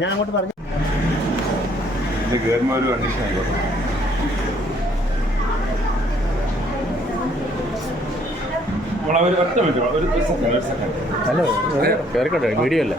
ഞാൻ അങ്ങോട്ട് പറഞ്ഞു കയറുമ്പോൾ ഒരു കണ്ടീഷൻ ആയിക്കോട്ടെ. ഒറ്റ മിനിറ്റ് ഒരു സെക്കൻഡ്. ഹലോ കേൾക്കട്ടെ, വീഡിയോ അല്ല.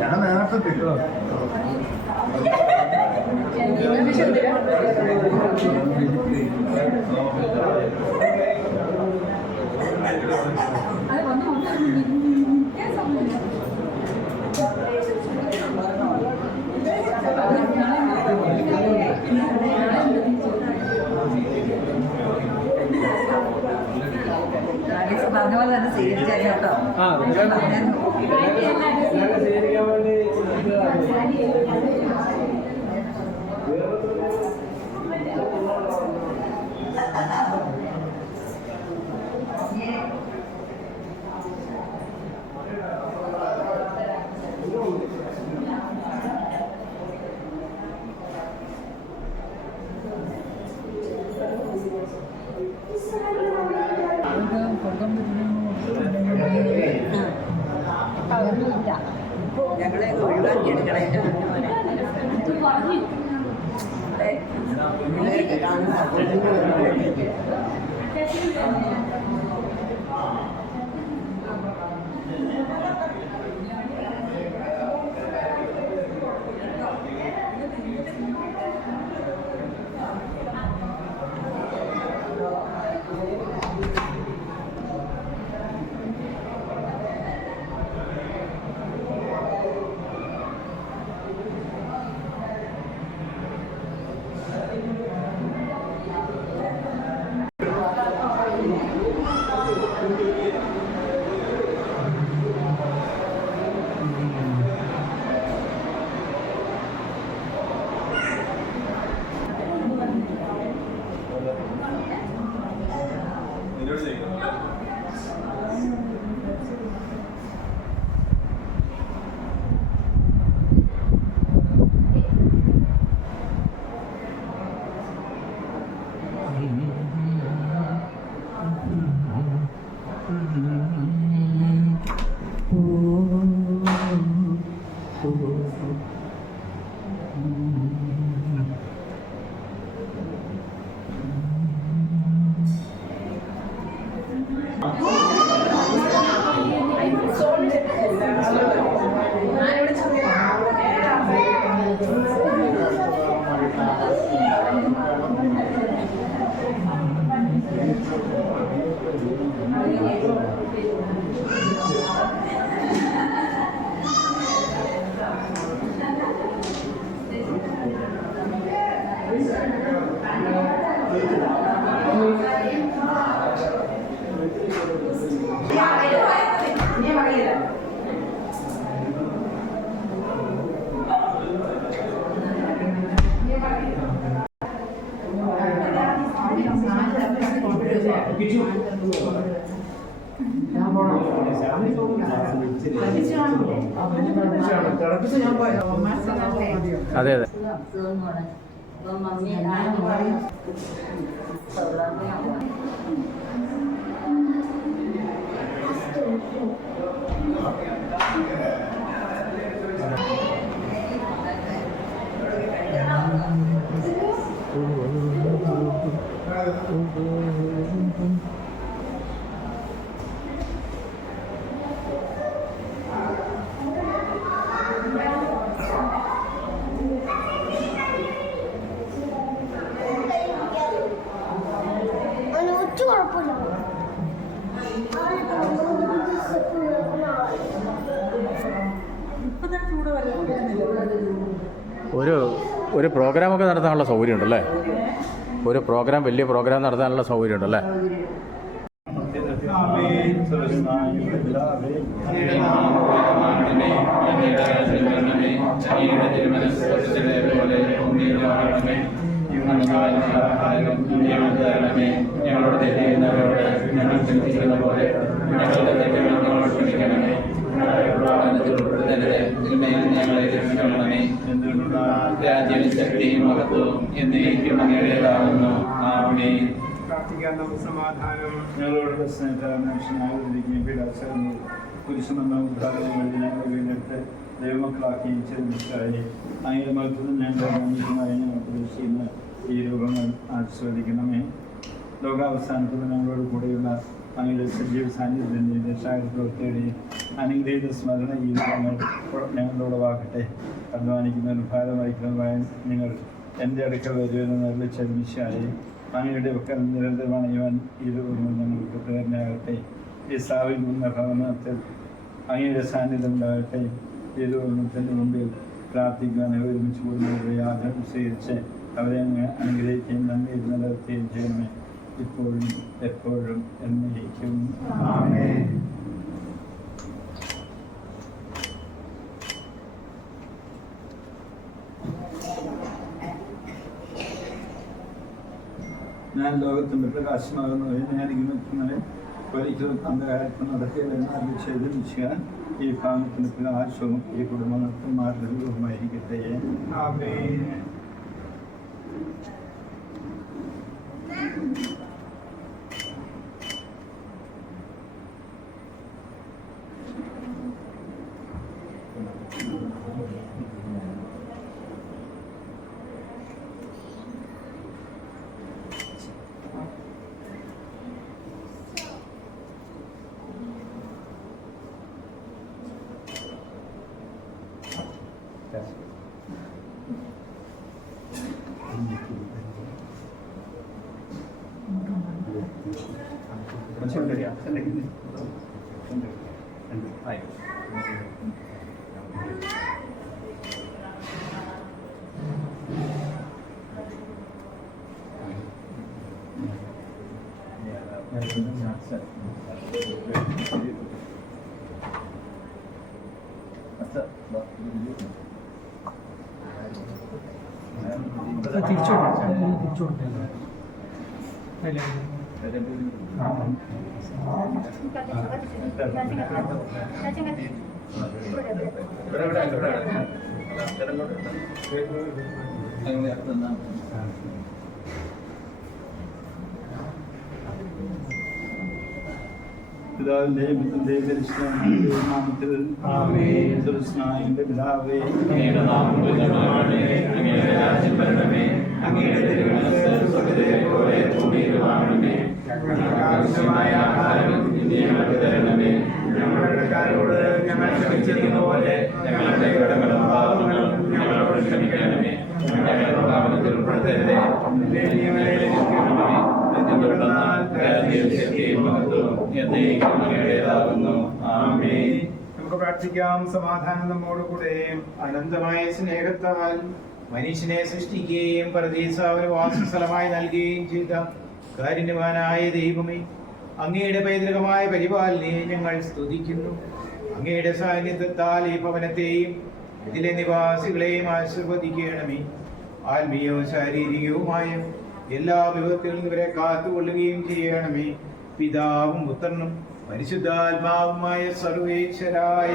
ഞാൻ നേരത്തെ തിരിച്ചു പറഞ്ഞ പോലെ തന്നെ സ്വീകരിച്ചാൽ കേട്ടോ. ഞങ്ങളെ ഒഴിവാക്കിയെടുക്കണേ. അതെ അതെ. ഒരു പ്രോഗ്രാമൊക്കെ നടത്താനുള്ള സൗകര്യമുണ്ടല്ലേ? ഒരു പ്രോഗ്രാം, വലിയ പ്രോഗ്രാം നടത്താനുള്ള സൗകര്യമുണ്ടല്ലേ? പ്രാർത്ഥിക്കാൻ നമുക്ക് സമാധാനം. ഞങ്ങളോട് സ്നേഹനായിരിക്കുകയും പീഡാസകങ്ങൾ പുരുഷനെന്ന ഉദ്ധാരണം വഴി ഞങ്ങളെ വീണ്ടെടുത്ത് ദൈവമക്കളാക്കുകയും ചെയ്തതായി അങ്ങനെ മത്സരം ഞങ്ങളായി ഞങ്ങൾ പ്രതീക്ഷിക്കുന്ന ഈ രൂപങ്ങൾ ആസ്വദിക്കണമേ. ലോകാവസാനത്തിൽ ഞങ്ങളോട് കൂടെയുള്ള അങ്ങയുടെ സജീവ സാന്നിധ്യത്തിൻ്റെ രക്ഷാകര പ്രവൃത്തിയുടെയും അനുഗ്രഹീത സ്മരണ ഈ രൂപങ്ങൾ ഞങ്ങളോടവാകട്ടെ. അധ്വാനിക്കുന്നതിന് ഭാരം വഹിക്കുന്നതുമായ നിങ്ങൾ എൻ്റെ അടുക്കൽ വരുമെന്ന് നിർമ്മിച്ചതിനായി അങ്ങയുടെ ഒക്കെ നിരന്തരമാണ് ഇവൻ ഈ രൂപങ്ങൾ ഞങ്ങൾക്ക് പ്രേരണയാകട്ടെ. ഈ സ്ഥാപിക്കുന്ന ഭവനത്തിൽ അങ്ങയുടെ സാന്നിധ്യം ഉണ്ടാകട്ടെ. ഈ രൂപത്തിൻ്റെ മുമ്പിൽ പ്രാർത്ഥിക്കുവാൻ ഒരുമിച്ച് കൂടുന്നവരുടെ ആഗ്രഹം സ്വീകരിച്ച് അവരെ അങ്ങ് അനുഗ്രഹിക്കുകയും നന്ദി നിലനിർത്തുകയും ചെയ്യണമേ, ഇപ്പോഴും എപ്പോഴും എന്നേക്കും. ആമേൻ. ഞാൻ ലോകത്തിൻ്റെ പ്രകാശമാകുന്നവരെ ഞാനിരിക്കുന്നവരെ ഒരിക്കലും അന്ധകാരത്തിൽ നടത്തിയതെന്ന് അറിയിച്ചത് നിശ്ചയാൻ ഈ ഭാഗത്തിൻ്റെ പ്രകാശവും ഈ കുടുംബങ്ങൾക്കും മാർഗവുമായിരിക്കട്ടെ. ആമേൻ. പിതാവിന്റെയും പുത്രന്റെയും നാമത്തിൽ പിതാവേ ഞങ്ങളുടെ ഞങ്ങൾ ക്ഷമിച്ചിരിക്കുന്ന പോലെ ഞങ്ങളുടെ കടങ്ങളും പാപങ്ങളും ഞങ്ങളോട് ക്ഷമിക്കണമേ. ഞങ്ങളുടെ ഉൾപ്പെടുത്തരുതേ. നമുക്ക് പ്രാർത്ഥിക്കാം. സമാധാനം നമ്മോടുകൂടെ. അനന്തമായ സ്നേഹത്താൽ മനുഷ്യനെ സൃഷ്ടിക്കുകയും പരദീസാവിന് വാസസ്ഥലമായി നൽകുകയും ചെയ്ത കാരുണ്യവാനായ ദൈവമേ, അങ്ങയുടെ പൈതൃകമായ പരിപാലനയെ ഞങ്ങൾ സ്തുതിക്കുന്നു. അങ്ങയുടെ സാന്നിധ്യത്താൽ ഈ ഭവനത്തെയും ഇതിലെ നിവാസികളെയും ആശീർവദിക്കണമേ. ആത്മീയവും ശാരീരികവുമായ എല്ലാ വിപത്തുകളിലും ഇവരെ കാത്തുകൊള്ളുകയും ചെയ്യണമേ. പിതാവും പുത്രനും പരിശുദ്ധാത്മാവുമായ സർവേശ്വരായ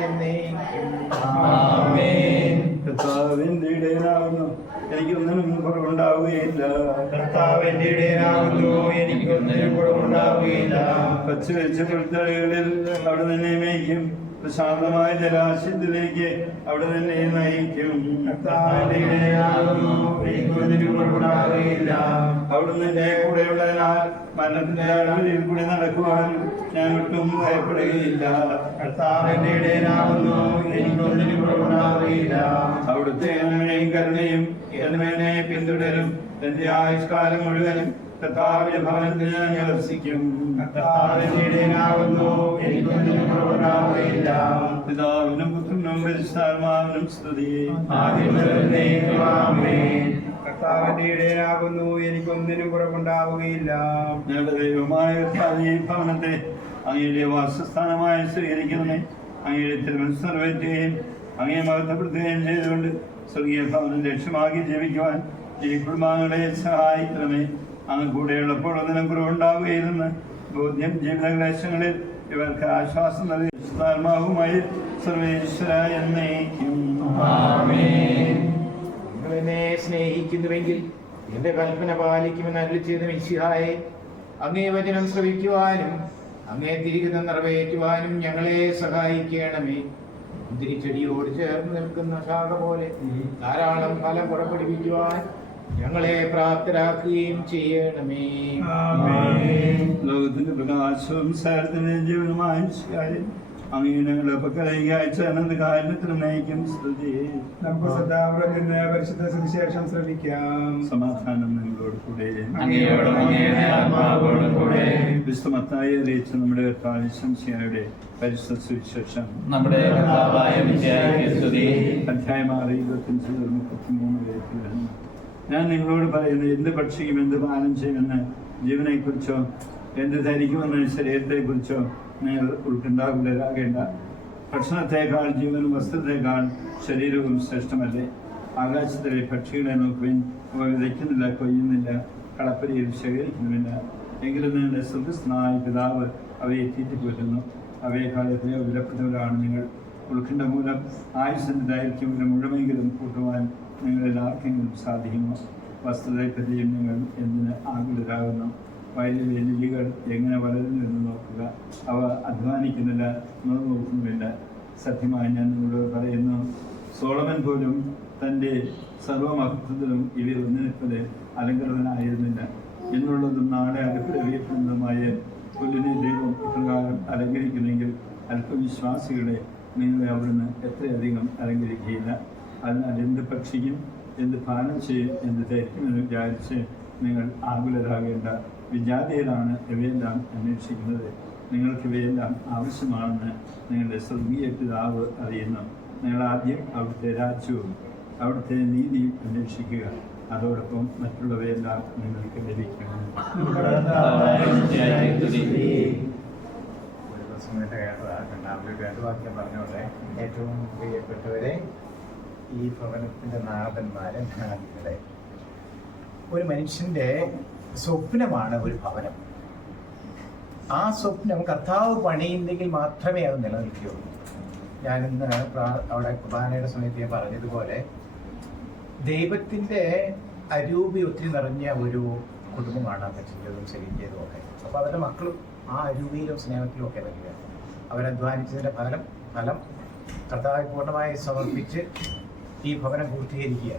കർത്താവിന്റെ ഇടയനാകുന്നു, എനിക്കൊന്നിനും കുറവുണ്ടാവുകയില്ല. കർത്താവിന്റെ ഇടയനാകുന്നു, എനിക്കൊന്നിനും കുറവുണ്ടാവുകയില്ല. പച്ചവെച്ച പുൽത്തളികളിൽ അവിടെ നിന്നെ മേയ്ക്കും, പ്രശാന്തമായ ജലാശയത്തിലേക്ക് അവിടെ നിന്നെ നയിക്കും. കർത്താവിന്റെ ഇടയനാകുന്നു, എനിക്കൊന്നിനും കുറവുണ്ടാവുകയില്ല. അവിടുന്ന് എന്റെ കൂടെയുള്ളതിനാൽ മരണത്തിന്റെ അഴിയിൽ കൂടി നടക്കുവാൻ ഞാൻ ഒട്ടും ഭയപ്പെടുകയില്ല. കർത്താവിന്റെ ഇടയനാകുന്നു, എനിക്കൊന്നിനും കുറവുണ്ടാവുകയില്ല. അവിടുത്തെ നന്മയും കരുണയും എന്നെ പിന്തുടരും. എന്റെ ആയുഷ്കാലം മുഴുവനും കർത്താവിന്റെ ഭവനത്തിൽ ഞാൻ വസിക്കും. കർത്താവിന്റെ ഇടയനാകുന്നു, എനിക്കൊന്നിനും കുറവുണ്ടാവുകയില്ല. പിതാവിനും പുത്രനും പരിശുദ്ധാത്മാവിനും സ്തുതി. ആദ്യം മുതൽ എന്നേക്കും ആമേൻ. കർത്താവിന്റെ ഇടയനാകുന്നു, എനിക്കൊന്നിനും കുറവുണ്ടാവുകയില്ല. ഞങ്ങളുടെ ദൈവമായ കർത്താവേ, ഈ ഭവനത്തെ അങ്ങയുടെ വാസസ്ഥാനമായി സ്വീകരിക്കണമേ. അങ്ങയുടെ തിരുമനസ്സ് നിറവേറ്റുകയും അങ്ങയെ മഹത്വപ്പെടുത്തുകയും ചെയ്തുകൊണ്ട് സ്വർഗീയ ഭവനം ലക്ഷ്യമാക്കി ജീവിക്കുവാൻ ഈ കുടുംബാംഗങ്ങളെ സഹായിക്കണമേ. അങ്ങ് കൂടെയുള്ളപ്പോൾ ഒന്നിനും കുറവുണ്ടാവുകയില്ലെന്ന് ബോധ്യം ജീവിതക്ലേശങ്ങളിൽ ഇവർക്ക് ആശ്വാസം നൽകി വിശുദ്ധാത്മാവുമായി സർവേശ്വര എന്നേക്കും. നിങ്ങൾ എന്നെ സ്നേഹിക്കുന്നുവെങ്കിൽ എന്റെ കൽപ്പന പാലിക്കുമെന്ന് അരുളി ചെയ്ത മിശിഹായെ, അങ്ങേ വചനം ശ്രവിക്കുവാനും അങ്ങേ തിരികെ നിറവേറ്റുവാനും ഞങ്ങളെ സഹായിക്കണമേ. മുന്തിരിച്ചെടിയോട് ചേർന്ന് നിൽക്കുന്ന ശാഖ പോലെ ധാരാളം ഫലം പുറപ്പെടുവിക്കുവാൻ ഞങ്ങളെ പ്രാപ്തരാക്കുകയും ചെയ്യണമേ. ലോകത്തിന്റെ പ്രകാശവും സേരത്തിന്റെ ജീവനുമായ അങ്ങേ ഞങ്ങളുടെ പക്കലേക്ക് അയച്ച അനന്ത കാരണത്തിന് നയിക്കും. സ്തുതി. നമുക്ക് സദാവരം നിന്ന് പരിശുദ്ധ സുവിശേഷം ശ്രമിക്കാം. സമാധാനം നിങ്ങളോട് കൂടെ. വിശുദ്ധ മത്തായി അറിയിച്ച നമ്മുടെ കർത്താവ് ശംസിയായുടെ പരിശുദ്ധ സുവിശേഷം നമ്മുടെ കർത്താവായ മിശിഹായ്ക്ക് സ്തുതി. അധ്യായം 6:25-33 വരുന്നു. ഞാൻ നിങ്ങളോട് പറയുന്നത്, എന്ത് ഭക്ഷിക്കും, എന്ത് പാനം ചെയ്യുമെന്ന് ജീവനെക്കുറിച്ചോ എന്ത് ധരിക്കുമെന്ന് ശരീരത്തെക്കുറിച്ചോ നിങ്ങൾ ഉൾക്കുണ്ടാകുലരാകേണ്ട. ഭക്ഷണത്തെക്കാൾ ജീവനും വസ്ത്രത്തെക്കാൾ ശരീരവും ശ്രേഷ്ഠമല്ലേ. ആകാശത്തിലെ പക്ഷികളെ നോക്കുവിൻ, അവ വിതയ്ക്കുന്നില്ല, കൊയ്യുന്നില്ല, കളപ്പരിയിൽ ശേഖരിക്കുന്നുമില്ല, എങ്കിലും നിങ്ങളുടെ സ്വർഗസ്ഥനായ പിതാവ് അവയെ തീറ്റിപ്പോറ്റുന്നു. അവയെക്കാൾ എത്രയോ വിലപ്പെട്ടവരാണ് നിങ്ങൾ. ഉൾക്കണ്ട മൂലം ആയുസ്സിൻ്റെ ദൈർഘ്യം മൂലം മുഴുവനെങ്കിലും കൂട്ടുവാൻ നിങ്ങളിൽ ആർക്കെങ്കിലും സാധിക്കുമോ? വസ്തുതയെപ്പറ്റിയും നിങ്ങൾ എന്തിന് ആകുലരാകുന്നു? വയലിലെ ലില്ലികൾ എങ്ങനെ വളരുന്നു എന്ന് നോക്കുക. അവ അധ്വാനിക്കുന്നില്ല, നോക്കുന്നുമില്ല. സത്യമായി ഞാൻ നിങ്ങളോട് പറയുന്നു, സോളമൻ പോലും തൻ്റെ സർവമഹത്വത്തിലും ഇവർ ഒന്നിനെപ്പോലെ അലങ്കൃതനായിരുന്നില്ല. എന്നുള്ളതും നാളെ അടുപ്പിലറിയപ്പെടുന്നതുമായ പുല്ലിനെ ദൈവം ഇപ്രകാരം അലങ്കരിക്കുന്നെങ്കിൽ അല്പവിശ്വാസികളെ നിങ്ങളെ അവിടുന്ന് എത്രയധികം അലങ്കരിക്കുകയില്ല. അതിനാൽ എന്ത് ഭക്ഷിക്കും, എന്ത് പാനം ചെയ്യും, എന്ത് ധരിക്കുമെന്ന് വിചാരിച്ച് നിങ്ങൾ ആകുലരാകേണ്ട. വിജാതിയരാണ് ഇവയെല്ലാം അന്വേഷിക്കുന്നത്. നിങ്ങൾക്ക് ഇവയെല്ലാം ആവശ്യമാണെന്ന് നിങ്ങളുടെ സ്വർഗീയ പിതാവ് അറിയുന്നു. നിങ്ങൾ ആദ്യം അവിടുത്തെ രാജ്യവും അവിടുത്തെ നീതിയും അന്വേഷിക്കുക, അതോടൊപ്പം മറ്റുള്ളവയെല്ലാം നിങ്ങൾക്ക് ലഭിക്കണം. രണ്ടാമത് വേദവാക്യം പറഞ്ഞോട്ടെ. ഏറ്റവും പ്രിയപ്പെട്ടവരെ, ഈ ഭവനത്തിന്റെ നാഥന്മാരെ, നാഥികളെ, ഒരു മനുഷ്യന്റെ സ്വപ്നമാണ് ഒരു ഭവനം. ആ സ്വപ്നം കർത്താവ് പണിയുന്നെങ്കിൽ മാത്രമേ അത് നിലനിൽക്കുകയുള്ളൂ. ഞാനിന്ന് അവിടെ കുർബാനയുടെ സമയത്ത് ഞാൻ പറഞ്ഞതുപോലെ, ദൈവത്തിന്റെ അരൂപി ഒത്തിരി നിറഞ്ഞ ഒരു കുടുംബമാണ് അപ്പച്ചൻ്റെതും ശരീരത്തേതും ഒക്കെ. അപ്പോൾ അവരുടെ മക്കളും ആ അരൂപിയിലും സ്നേഹത്തിലും ഒക്കെ വരിക. അവരധ്വാനിച്ചതിൻ്റെ ഫലം കർത്താവ് പൂർണ്ണമായി സമർപ്പിച്ച് ഈ ഭവനം പൂർത്തീകരിക്കുക.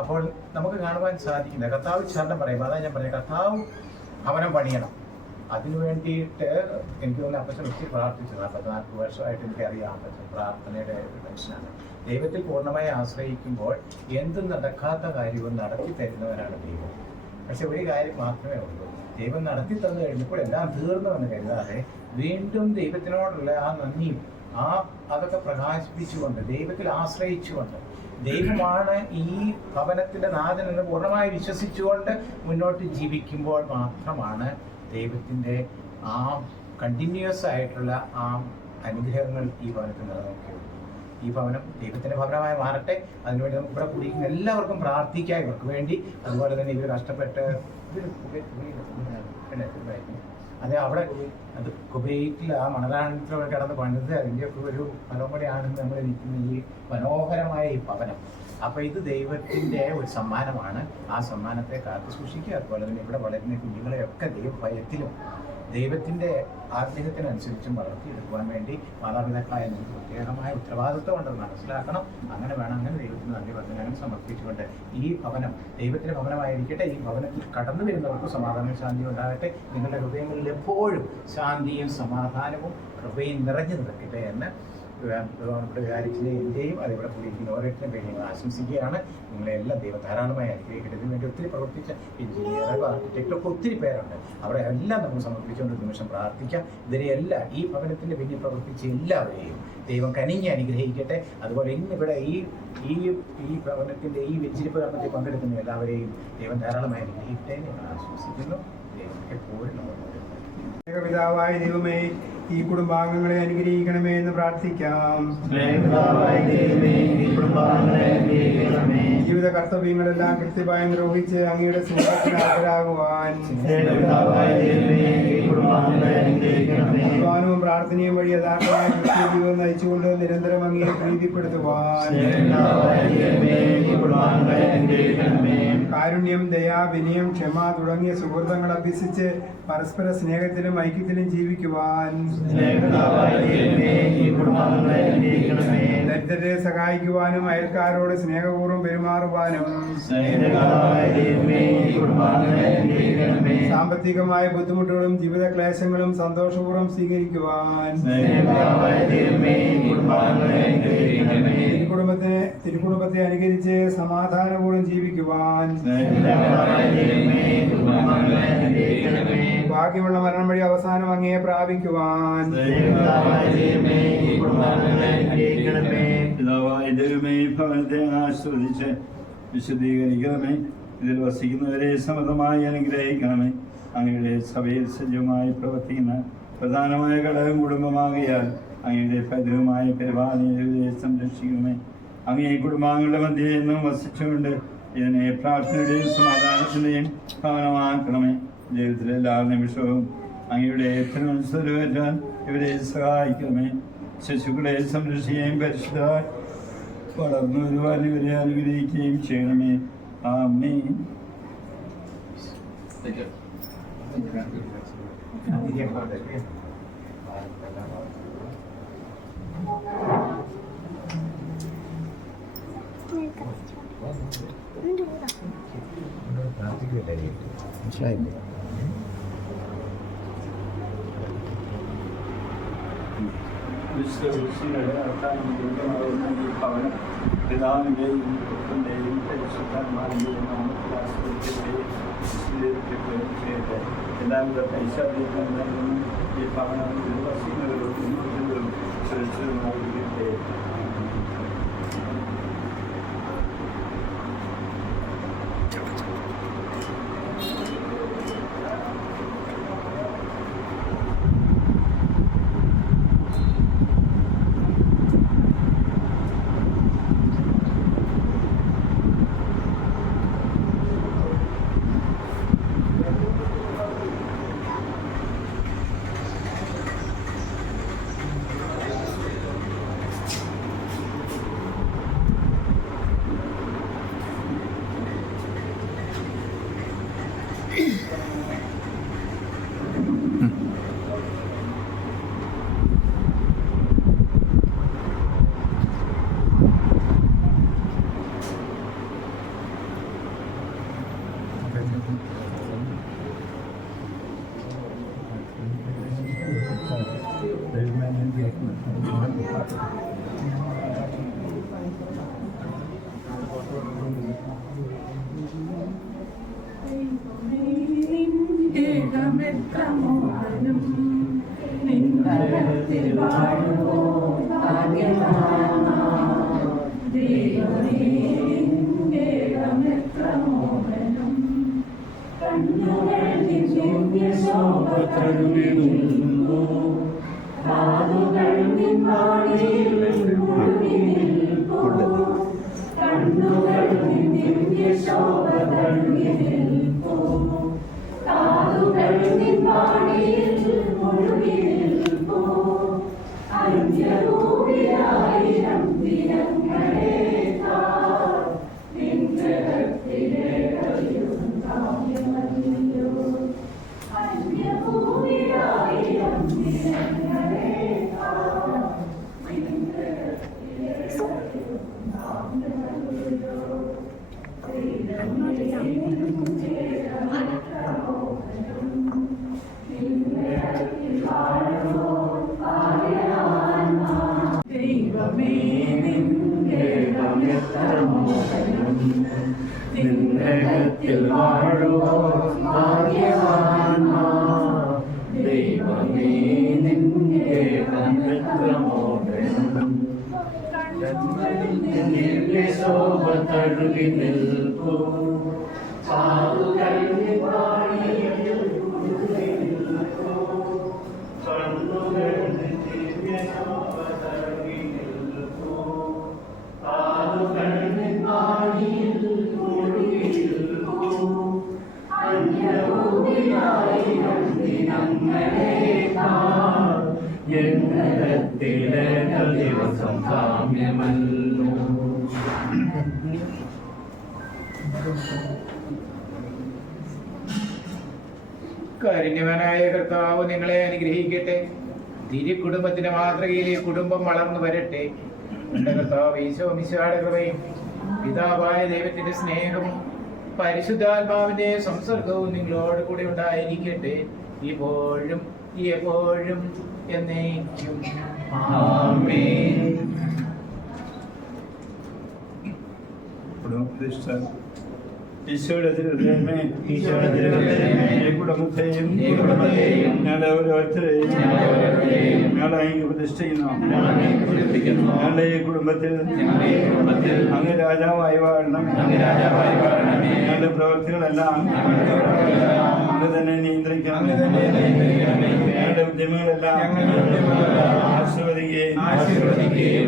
അപ്പോൾ നമുക്ക് കാണുവാൻ സാധിക്കുന്നത്, കർത്താവ് ശരണം പറയുമ്പോൾ, അതാണ് ഞാൻ പറഞ്ഞത്, കർത്താവ് ഭവനം പണിയണം. അതിനു വേണ്ടിയിട്ട് എനിക്ക് തോന്നുന്നു അപ്പച്ചൻ ഒത്തിരി പ്രാർത്ഥിച്ചത്. 40 വർഷമായിട്ട് എനിക്കറിയാം അപ്പച്ചൻ പ്രാർത്ഥനയുടെ ഒരു മനുഷ്യനാണ്. ദൈവത്തിൽ പൂർണ്ണമായി ആശ്രയിക്കുമ്പോൾ എന്തും നടക്കാത്ത കാര്യവും നടത്തി തരുന്നവരാണ് ദൈവം. പക്ഷെ ഒരു കാര്യം മാത്രമേ ഉള്ളൂ, ദൈവം നടത്തി തന്നു കഴിഞ്ഞപ്പോൾ എല്ലാം തീർന്നുവെന്ന് കരുതാതെ വീണ്ടും ദൈവത്തിനോടുള്ള ആ നന്ദിയും അതൊക്കെ പ്രകാശിപ്പിച്ചുകൊണ്ട്, ദൈവത്തിൽ ആശ്രയിച്ചുകൊണ്ട്, ദൈവമാണ് ഈ ഭവനത്തിന്റെ നാഥൻ എന്ന് പൂർണ്ണമായി വിശ്വസിച്ചുകൊണ്ട് മുന്നോട്ട് ജീവിക്കുമ്പോൾ മാത്രമാണ് ദൈവത്തിന്റെ ആ കണ്ടിന്യൂസ് ആയിട്ടുള്ള ആ അനുഗ്രഹങ്ങൾ ഈ ഭവനത്തിൽ നിലനിൽക്കുകയുള്ളൂ. ഈ ഭവനം ദൈവത്തിന്റെ ഭവനമായി മാറട്ടെ. അതിനുവേണ്ടി നമുക്ക് ഇവിടെ കൂടിയിരിക്കുന്ന എല്ലാവർക്കും പ്രാർത്ഥിക്കാം, ഇവർക്ക് വേണ്ടി. അതുപോലെ തന്നെ ഇവർ കഷ്ടപ്പെട്ട് അത് അവിടെ അത് കുവൈറ്റിൽ ആ മണലാനത്തിൽ കിടന്ന് പണിത് അതിൻ്റെയൊക്കെ ഒരു ഫലം കൂടെയാണെന്ന് നമ്മൾ ഇരിക്കുന്ന ഈ മനോഹരമായ ഈ ഭവനം. അപ്പോൾ ഇത് ദൈവത്തിൻ്റെ ഒരു സമ്മാനമാണ്. ആ സമ്മാനത്തെ കാത്തു സൂക്ഷിക്കുക. അതുപോലെ തന്നെ ഇവിടെ വളരുന്ന കുഞ്ഞുങ്ങളെയൊക്കെ ദൈവഭയത്തിലും ദൈവത്തിൻ്റെ ആഗ്രഹത്തിനനുസരിച്ചും വളർത്തിയെടുക്കുവാൻ വേണ്ടി മാതാപിതാക്കളായ നമുക്ക് പ്രത്യേകമായ ഉത്തരവാദിത്വം ഉണ്ടെന്ന് മനസ്സിലാക്കണം. അങ്ങനെ ദൈവത്തിന് നന്ദി വർദ്ധനങ്ങൾ സമർപ്പിച്ചുകൊണ്ട് ഈ ഭവനം ദൈവത്തിൻ്റെ ഭവനമായിരിക്കട്ടെ. ഈ ഭവനത്തിൽ കടന്നു വരുന്നവർക്ക് സമാധാനവും ശാന്തിയും ഉണ്ടാകട്ടെ. നിങ്ങളുടെ ഹൃദയങ്ങളിൽ എപ്പോഴും ശാന്തിയും സമാധാനവും കൃപയും നിറഞ്ഞു നിൽക്കട്ടെ എന്ന് നമ്മുടെ വിചാരിച്ചിലെ എൻ്റെയും അതിവിടെ കൂടിയിരിക്കുന്ന ഓരോരുത്തരും പേര് ഞങ്ങൾ ആശംസിക്കുകയാണ്. നിങ്ങളെല്ലാം ദൈവം ധാരാളമായി അനുഗ്രഹിക്കട്ടെ. ഇതിനു വേണ്ടി ഒത്തിരി പ്രവർത്തിച്ച എഞ്ചിനീയർ, ആർക്കിടെക്റ്റൊക്കെ ഒത്തിരി പേരുണ്ട്. അവരെ എല്ലാം നമുക്ക് സമർപ്പിച്ചുകൊണ്ട് നിമിഷം പ്രാർത്ഥിക്കാം. ഇതിനെയെല്ലാം ഈ ഭവനത്തിൻ്റെ പിന്നിൽ പ്രവർത്തിച്ച എല്ലാവരെയും ദൈവം കനിഞ്ഞ് അനുഗ്രഹിക്കട്ടെ. അതുപോലെ ഇന്നിവിടെ ഈ ഭവനത്തിൻ്റെ ഈ വെഞ്ചിരിപ്പ് കർമ്മത്തിൽ പങ്കെടുക്കുന്ന എല്ലാവരെയും ദൈവം ധാരാളമായി അനുഗ്രഹിക്കട്ടെ എന്ന് ഞങ്ങൾ ആശംസിക്കുന്നു. ദൈവം എപ്പോഴും പിതാവായ ദൈവമേ, ഈ കുടുംബാംഗങ്ങളെ അനുഗ്രഹിക്കണമേ എന്ന് പ്രാർത്ഥിക്കാം. ജീവിത കർത്തവ്യങ്ങളെല്ലാം കൃത്യമായി നിർവഹിച്ച് അങ്ങയുടെ സ്നേഹത്തിന് അർഹരാകുവാൻ അധ്വാനവും പ്രാർത്ഥനയും വഴി യഥാർത്ഥമായ ജീവിതം നയിച്ചുകൊണ്ട് നിരന്തരം അങ്ങയെ പ്രീതിപ്പെടുത്തുവാൻ കാരുണ്യം, ദയ, വിനയം, ക്ഷമ തുടങ്ങിയ സുഹൃത്തുക്കൾ അഭ്യസിച്ച് പരസ്പര സ്നേഹത്തിലും ഐക്യത്തിലും ജീവിക്കുവാൻ ദരിദ്രരെ സഹായിക്കുവാനും അയൽക്കാരോട് സ്നേഹപൂർവ്വം പെരുമാറുവാനും സാമ്പത്തികമായ ബുദ്ധിമുട്ടുകളും ജീവിത ക്ലേശങ്ങളും സന്തോഷപൂർവ്വം സ്വീകരിക്കുവാൻ തിരുക്കുടുംബത്തെ അനുകരിച്ച് സമാധാനപൂർവ്വം ജീവിക്കുവാൻ ഭാഗ്യമുള്ള മരണം വഴി അവസാനം അങ്ങയെ പ്രാപിക്കുവാൻ പിതാവായ ദൈവമേ, ഭവനത്തെ ആശ്രദിച്ച് വിശുദ്ധീകരിക്കണമേ. ഇതിൽ വസിക്കുന്നവരെ സമൃദ്ധമായി അനുഗ്രഹിക്കണമേ. അങ്ങയുടെ സഭയിൽ സജീവമായി പ്രവർത്തിക്കുന്ന പ്രധാനമായ ഘടകം കുടുംബമാകിയാൽ അങ്ങയുടെ പതിവുമായ പരിപാലനയെ സംരക്ഷിക്കണമേ. അങ്ങേ കുടുംബാംഗങ്ങളുടെ മധ്യേ എന്നും വസിച്ചുകൊണ്ട് ഇതിനെ പ്രാർത്ഥനയുടെയും സമാധാനത്തിൻ്റെയും ഭവനമാക്കണമേ. ജീവിതത്തിലെ എല്ലാ നിമിഷവും അങ്ങയുടെ തിരുമനസ്സുരേറ്റാൻ ഇവരെ സഹായിക്കണമേ. ശിശുക്കളെ സംരക്ഷിക്കുകയും പരിശുദ്ധമായി വളർന്നു വരുവാൻ ഇവരെ അനുഗ്രഹിക്കുകയും ചെയ്യണമേ. ആമേൻ. മനസ്സിലായില്ലേ? പിതാവിന്റെയും പുത്രന്റെയും പരിശുദ്ധാത്മാവിന്റെയും നാമത്തിൽ എല്ലാവിധ പൈശാചികങ്ങളും ഈ ഭവനത്തിൽ വസിക്കുന്നവരും സുരക്ഷിതമായിരിക്കട്ടെ. ശോഭ നിന്നകത്തിൽ വാഴുവോ ഭാഗ്യവാന്മാർ ദൈവമേ നിന്റെ മിത്രമോദനം നിന്റെ ശോഭ തഴുകി നിൽപ്പൂ സാധുക്കൾ ദിവസം സാമ്യമല്ലോ. കാരുണ്യവാനായ കർത്താവ് നിങ്ങളെ അനുഗ്രഹിക്കട്ടെ. തിരു കുടുംബത്തിന്റെ മാതൃകയിൽ ഈ കുടുംബം വളർന്നു വരട്ടെ. എന്റെ കർത്താവ് ഈശോ മിശിഹായുടെ കൃപയും പിതാവായ ദൈവത്തിന്റെ സ്നേഹവും പരിശുദ്ധാത്മാവിന്റെ സംസർഗവും നിങ്ങളോട് കൂടെ ഉണ്ടായിരിക്കട്ടെ, ഇപ്പോഴും എപ്പോഴും എന്നേക്കും. ആമേൻ. കുടുംബപ്രതിഷ്ഠ. ഈശോയുടെ തിരുഹൃദയമേ, ഈ കുടുംബത്തെയും ഞങ്ങളുടെ ഓരോരുത്തരെയും ഞങ്ങളെ പ്രതിഷ്ഠിക്കുന്നു. ഞങ്ങളുടെ ഈ കുടുംബത്തിൽ അങ്ങ് രാജാവായി വാഴണം. ഞങ്ങളുടെ പ്രവൃത്തികളെല്ലാം അങ്ങ് തന്നെ നിയന്ത്രിക്കണം. ഞങ്ങളുടെ ഉദ്യമങ്ങളെല്ലാം ആശീർവദിക്കുകയും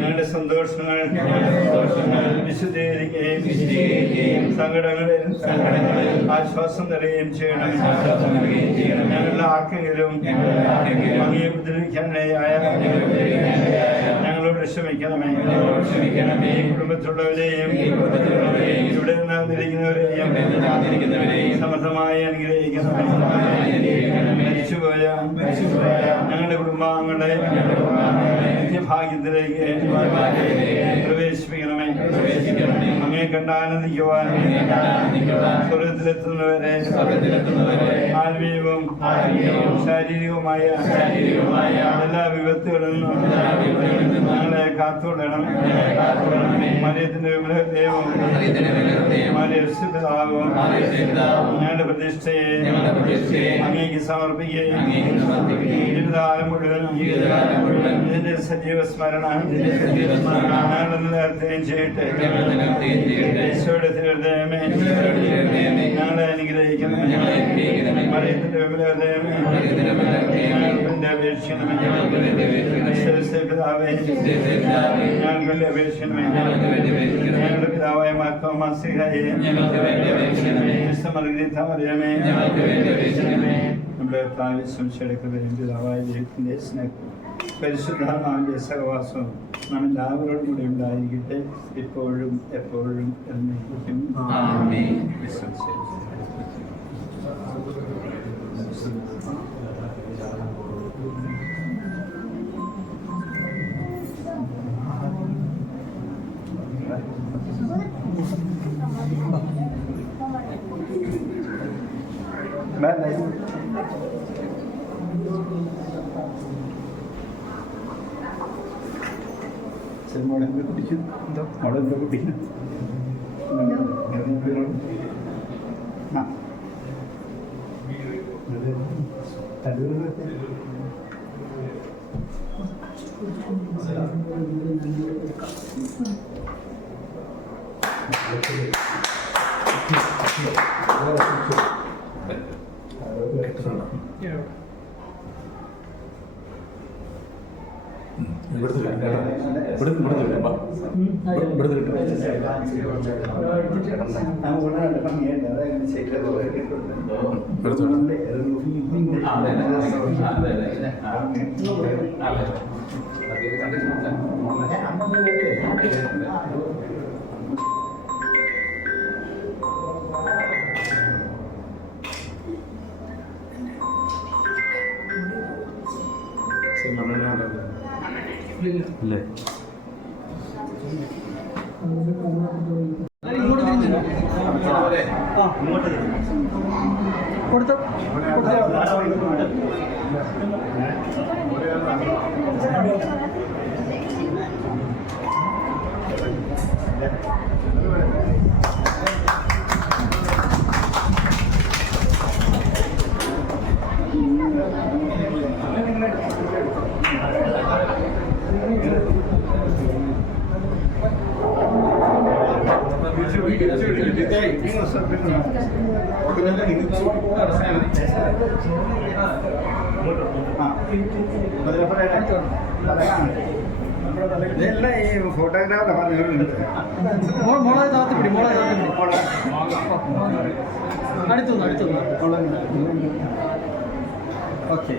ഞങ്ങളുടെ സന്തോഷങ്ങൾ വിശുദ്ധീകരിക്കുകയും സങ്കടങ്ങളിൽ ആശ്വാസം തരുകയും ചെയ്യണം. ഞങ്ങളുടെ ആർക്കെങ്കിലും അങ്ങയെ ഉപദ്രവിക്കാനായ ഞങ്ങളോട് ക്ഷമിക്കണമേ. ഈ കുടുംബത്തിലുള്ളവരെയും ഇവിടെ നിന്നിരിക്കുന്നവരെയും സമർത്ഥമായി അനുഗ്രഹിക്കണമേ. മരിച്ചുപോയ ഞങ്ങളുടെ കുടുംബാംഗങ്ങളെ നിത്യഭാഗ്യത്തിലേക്ക് പ്രവേശിപ്പിക്കണമേ. അങ്ങയെ കണ്ട് ആനന്ദിക്കുവാൻ സ്വർഗത്തിലെത്തുന്നവരെ ആത്മീയവും ശാരീരികവുമായ എല്ലാ വിപത്തുകളിൽ നിന്നും ഞങ്ങളെ കാത്തുകൊള്ളണം. മറിയത്തിന്റെ വിഗ്രഹത്തെയും പിതാവും ഞങ്ങളുടെ പ്രതിഷ്ഠയെ അങ്ങേക്ക് സമർപ്പിക്കുകയും ജീവിതകാലം മുഴുവനും ഇതിന്റെ സജീവ സ്മരണ ഞങ്ങളുടെ നിലനിർത്തുകയും ചെയ്യട്ടെ. ഈശോയുടെ തിരുഹൃദയമേ, ഞങ്ങളെ അനുഗ്രഹിക്കണം. മറിയത്തിന്റെ വിഗ്രഹത്തെയമേ ഞങ്ങളുടെ അപേക്ഷിക്കണമേ. പിതാവേ ഞങ്ങളുടെ അപേക്ഷിക്കണമേ. ഞങ്ങളുടെ പിതാവായ മാർത്തോമാസിഹായെ മറിയമേ നമ്മുടെ സംശയപ്പെടുകയും പിതാവായ ദൈവത്തിന്റെ സ്നേഹം പരിശുദ്ധാത്മാവിന്റെ സഹവാസവും നാം എല്ലാവരോടും കൂടി ഉണ്ടായിരിക്കട്ടെ, ഇപ്പോഴും എപ്പോഴും എന്നേക്കും. അവിടെ എന്താ കുടിക്കും? അവിടെ എന്താ കുടിക്കും? ഇല്ലേ? ഇതെല്ലാം ഈ ഫോട്ടോഗ്രാഫർ ഓക്കെ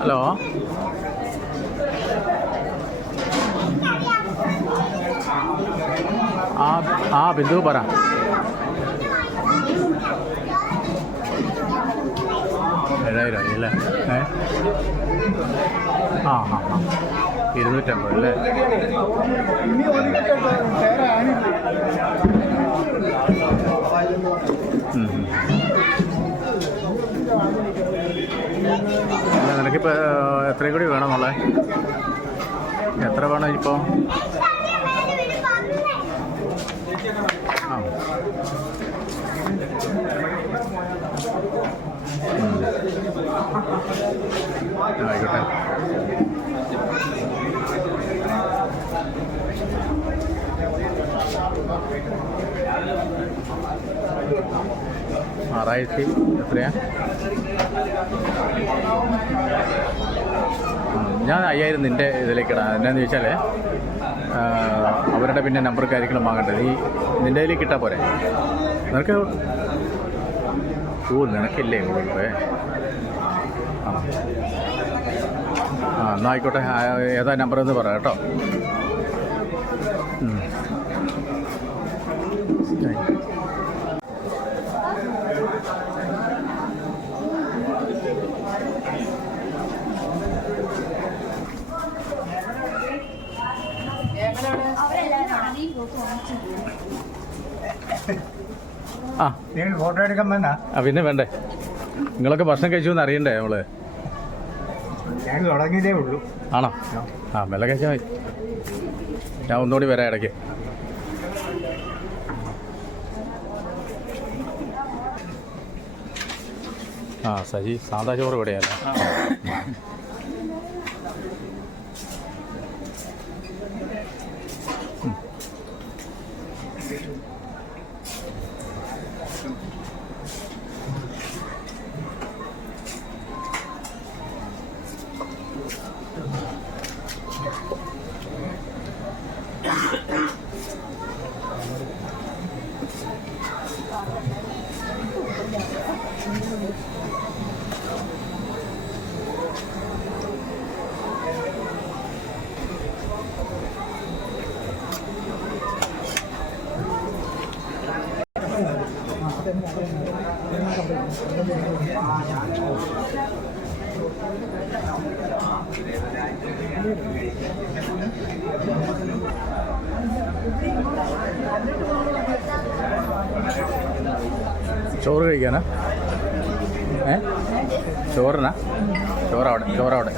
ഹലോ, ബിന്ദു പറ. ഏഴായിരം അല്ലേ? 250 അല്ലേ? നിനക്കിപ്പോൾ എത്രയും കൂടി വേണമെന്നുള്ളത്? എത്ര വേണം ഇപ്പോൾ? ആയിക്കോട്ടെ. ആറായിരത്തി എത്രയാ? ഞാൻ 5000 നിൻ്റെ ഇതിലേക്ക് ഇടാം. എന്നാന്ന് ചോദിച്ചാൽ അവരുടെ പിന്നെ നമ്പർ കാര്യങ്ങളും വാങ്ങേണ്ടത്. നിൻ്റെ ഇതിലേക്ക് ഇട്ടാൽ പോരെ? നിനക്ക് നിനക്കില്ലേ ഗൂഗിൾ പേ? എന്നാൽ ആയിക്കോട്ടെ. ഏതാ നമ്പർ എന്ന് പറ കേട്ടോ. നിങ്ങൾ ഫോട്ടോ എടുക്കാൻ വന്നാ? പിന്നെ വേണ്ടേ? നിങ്ങളൊക്കെ ഭക്ഷണം കഴിച്ചു എന്ന് അറിയണ്ടേ നമ്മള്? ഞാൻ തുടങ്ങിയതേ ഉള്ളൂ. ആണോ? മെല്ലെ കഴിച്ചാൽ മതി. ഞാൻ ഒന്നുകൂടി വരാം ഇടയ്ക്ക്. സജി സാദാ ചോറ് ഇവിടെയല്ല. ചോറ് കഴിക്കാനാ? ചോറിനാ? ചോറവിടെ.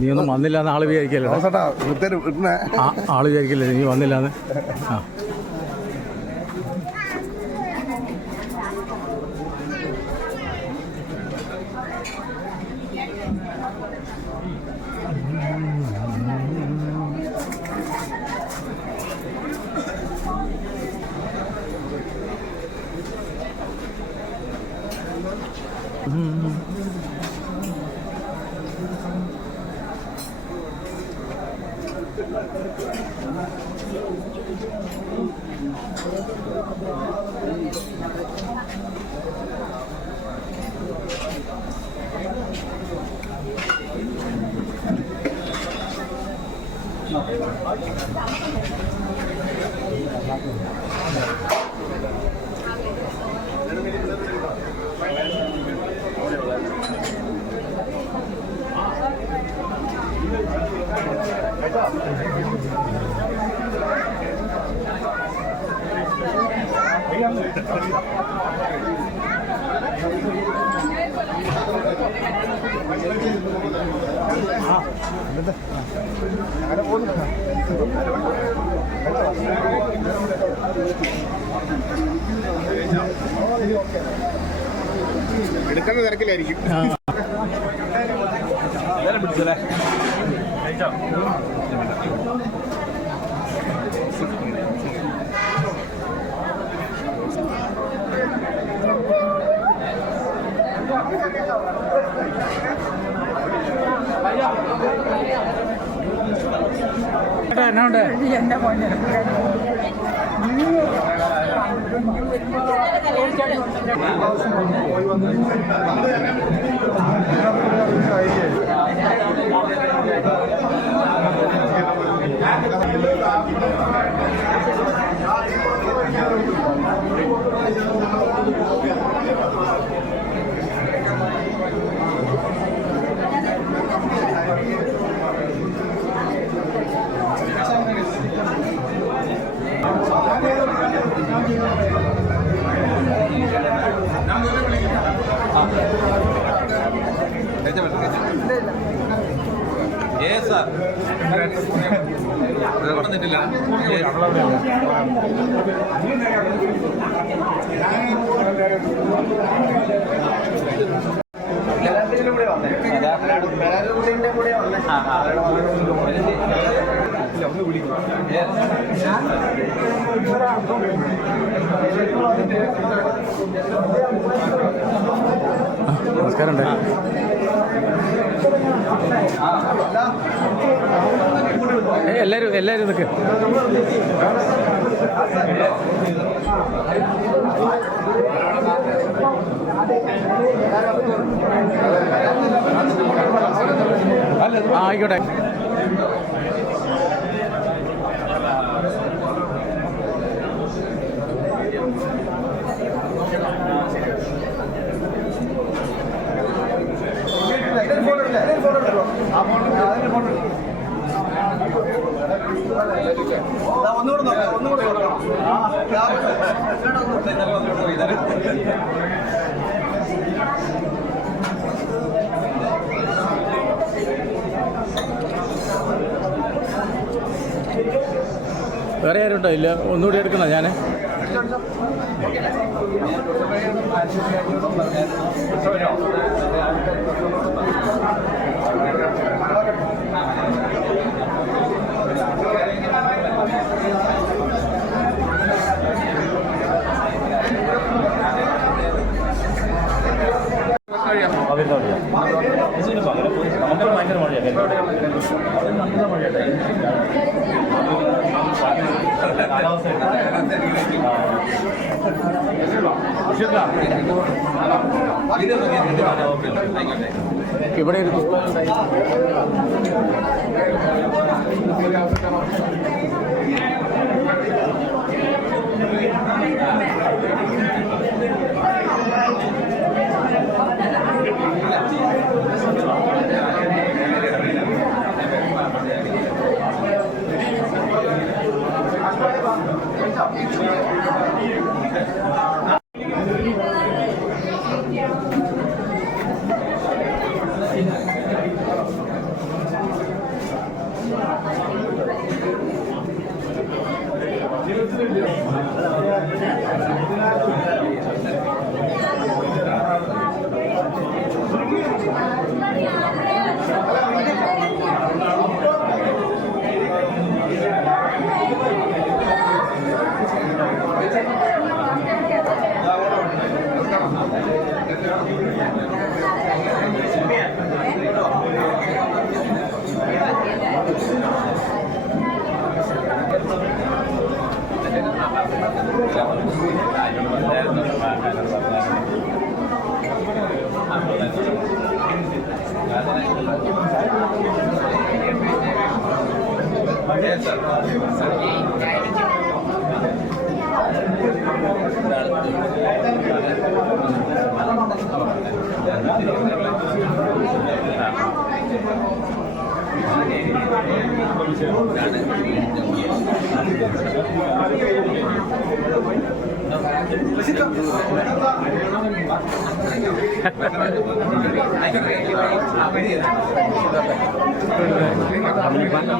നീ ഒന്നും വന്നില്ലാന്ന് ആള് വിചാരിക്കല്ലേ? ആള് വിചാരിക്കില്ലേ നീ വന്നില്ലാന്ന്? ആ എടുക്കുന്ന തിരക്കിലായിരിക്കും. എല്ലാത്തിലും കൂടെ വന്നേ നമസ്കാരം. എല്ലാവരും നിൽക്ക്. ആയിക്കോട്ടെ. വേറെ ആരുണ്ടോ? ഇല്ല, ഒന്നുകൂടി എടുക്കണം ഞാൻ. ഭയങ്കര മഴയാണ്. ഇവിടെ ഒരു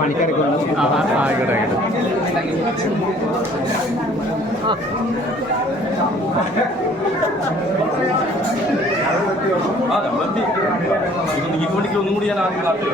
പണിക്കാരൊക്കെ ആയിക്കോട്ടെ. ഈ മണിക്ക് ഒന്നും കൂടി ഞാൻ ആദ്യം നാട്ടിൽ